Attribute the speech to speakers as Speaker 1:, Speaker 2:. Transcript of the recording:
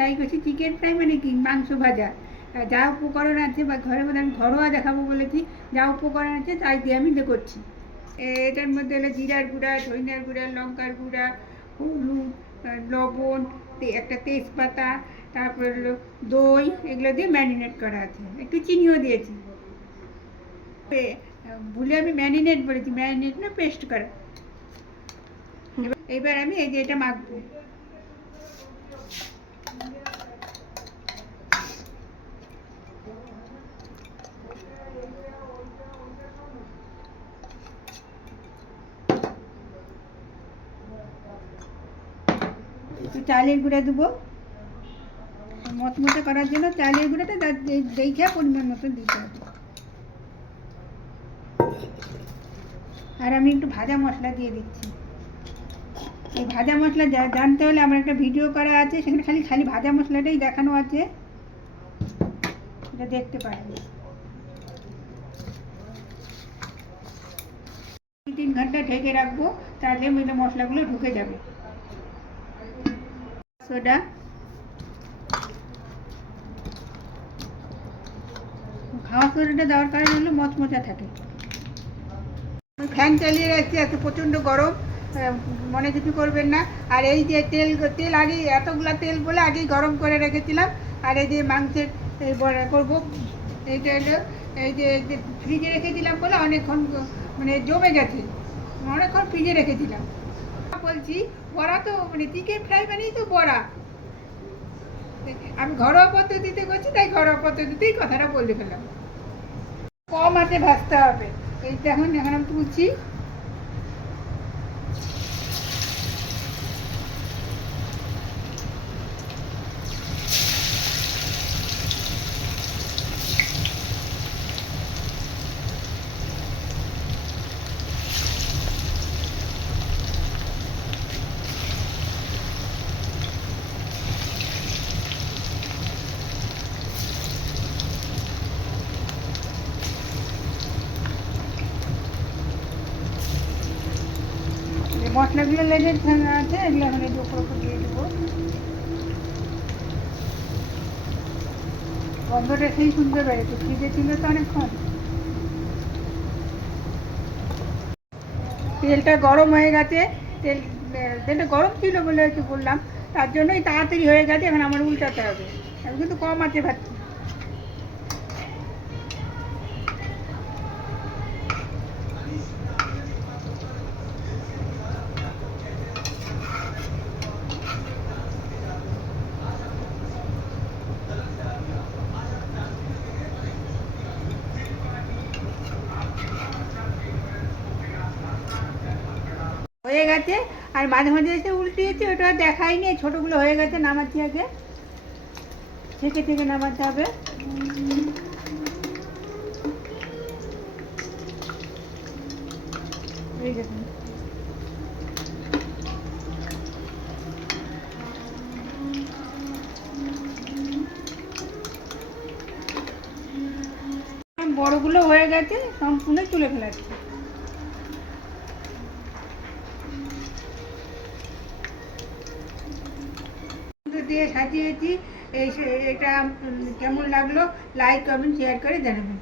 Speaker 1: Fry করছি chicken fry মানে কি? মাংস ভাজা। যা উপকরণ আছে বা ঘরের মধ্যে আমি ঘরোয়া দেখাবো বলেছি, যা উপকরণ আছে তাই দিয়ে আমি দিয়ে করছি। এটার মধ্যে হলো জিরার গুঁড়া, ধনিয়ার গুঁড়া, লঙ্কার গুঁড়া, হলুদ লবণ একটা তেজপাতা, তারপর হলো দই, এগুলো দিয়ে ম্যারিনেট করা আছে। একটু চিনিও দিয়েছি। ভুলে আমি ম্যারিনেট বলেছি, ম্যারিনেট না পেস্ট করা। এবার আমি এই যে এটা মাখবো। চালের গুঁড়া দেবো। মচমচে করার জন্য চালের গুঁড়াটা দেখে পরিমাণ মতো দিতে হবে। আর আমি একটু ভাজা মশলা দিয়ে দিচ্ছি। এই ভাজা মশলা জানতে হলে আমার একটা ভিডিও করা আছে, সেখানে খালি খালি ভাজা মশলাটাই দেখানো আছে। এটা দেখতে পারেন। তিন ঘণ্টা ঢেকে রাখব, তাহলে মিলে মশলাগুলো ঢুকে যাবে। সোডা। খাওয়া সোডাটা দেওয়ার কারণে হলো মচমচা থাকে। ফ্যান চালিয়ে রাখছি, এত প্রচণ্ড গরম। মনে কিছু করবেন না। আর এই যে তেল তেল আগে এতগুলা তেল বলে আগেই গরম করে রেখেছিলাম। আর এই যে মাংসের করব, এইটা হলো, এই যে ফ্রিজে রেখেছিলাম বলে অনেকক্ষণ মানে জমে গেছে। অনেকক্ষণ ফ্রিজে রেখেছিলাম। বলছি, বড়া তো মানে চিকেন ফ্রাই মানেই তো বড়া। আমি ঘরোয়া পদ্ধতিতে করছি, তাই ঘরোয়া পদ্ধতিতেই কথাটা বলে ফেললাম। কম আছে ভাজতে হবে। এই দেখুন, এখন আমি তুলছি। মশলাগুলো লেগে আছে, এগুলো এই যে উপর উপর দিয়ে দেবো। গন্ধটা সেই সুন্দর বেড়েছে ফ্রিজে ছিল তো অনেকক্ষণ। তেলটা গরম হয়ে গেছে, তেল, তেলটা গরম ছিল বলে হয়তো বললাম, তার জন্যই তাড়াতাড়ি হয়ে গেছে, এখন আমার উল্টাতে হবে। আমি কিন্তু কম আছে ভাবছি হয়ে গেছে, আর মাঝে মাঝে এসে উল্টিয়েছি ওটা আর দেখাইনি এই ছোটোগুলো হয়ে গেছে নামাচ্ছি আগে। থেকে থেকে নামাতে হবে। এই দেখুন। বড়গুলো হয়ে গেছে, সম্পূর্ণ তুলে ফেলাচ্ছি। দিয়ে সাজিয়েছি। এই এটা কেমন লাগল লাইক কমেন্ট শেয়ার করে জানাবেন।